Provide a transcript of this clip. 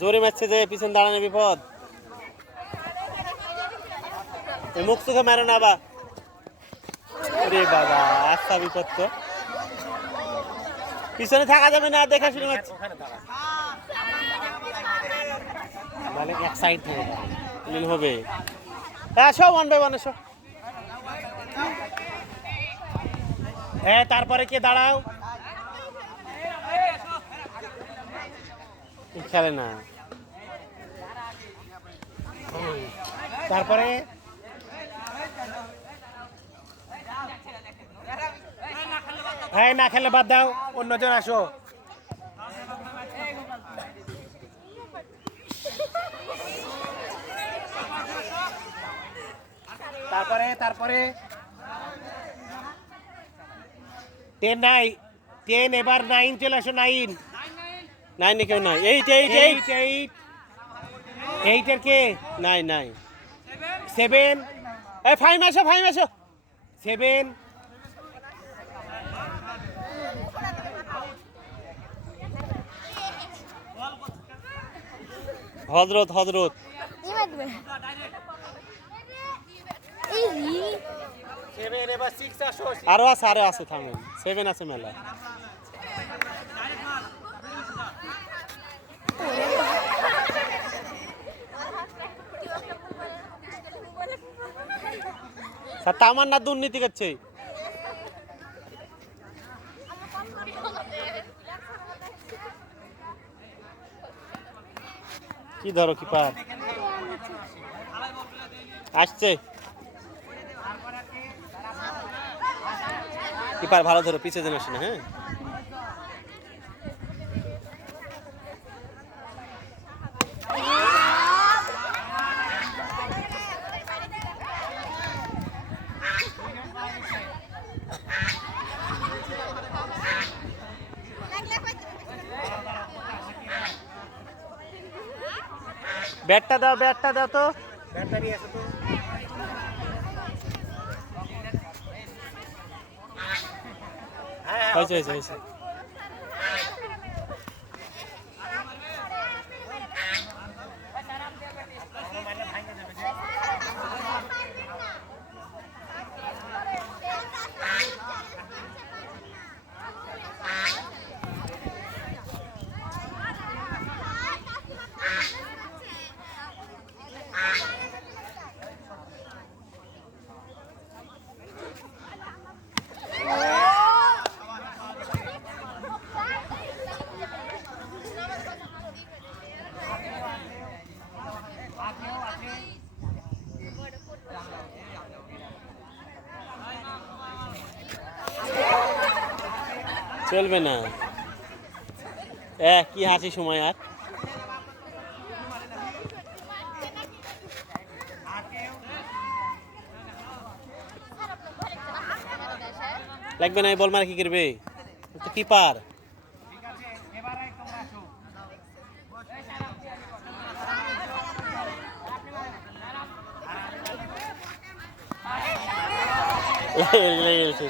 জোরে মারছে যে পিছন দাঁড়ানো বিপদ। মুখ চোখে মারো না বা। রে বাবা আচ্ছা বিপদ তো। পিছনে থাকা যাবে না, দেখা শুনে মারছে মানে এক সাইড থেকে হবে। হ্যাঁ সব বাই ওয়ান এসো হ্যাঁ তারপরে কে দাঁড়াও। খেলে না। তারপরে হ্যাঁ না খেলে বাদ দাও, অন্যজন আসো। তারপরে তারপরে। টেন নাই, টেন, এবার নাইন, চলে আসো নাইন। নাইনে কেউ নাই। এইট এইট এইট এইট এইটের কে? নাই নাই সেভেন এই ফাইভ আসো ফাইভ আসো সেভেন হজরত হজরত। আরও আছে আরও আছে থামেন। সেভেন আছে মেলা তামার না দুর্নীতি করছে। কি ধরো কিপার আসছে। কিপার ভালো ধরো, পিছিয়ে যেন আসে না হ্যাঁ? ব্যাটটা দাও ব্যাটটা দাও তো। ব্যাটারি আছে তো। হ্যাঁ হয়েছে হয়েছে হয়েছে। চলবে না। কি হাসি সময় আর? লাগবে না বল মারা কি করবে? তো কিপার লেগে গেছে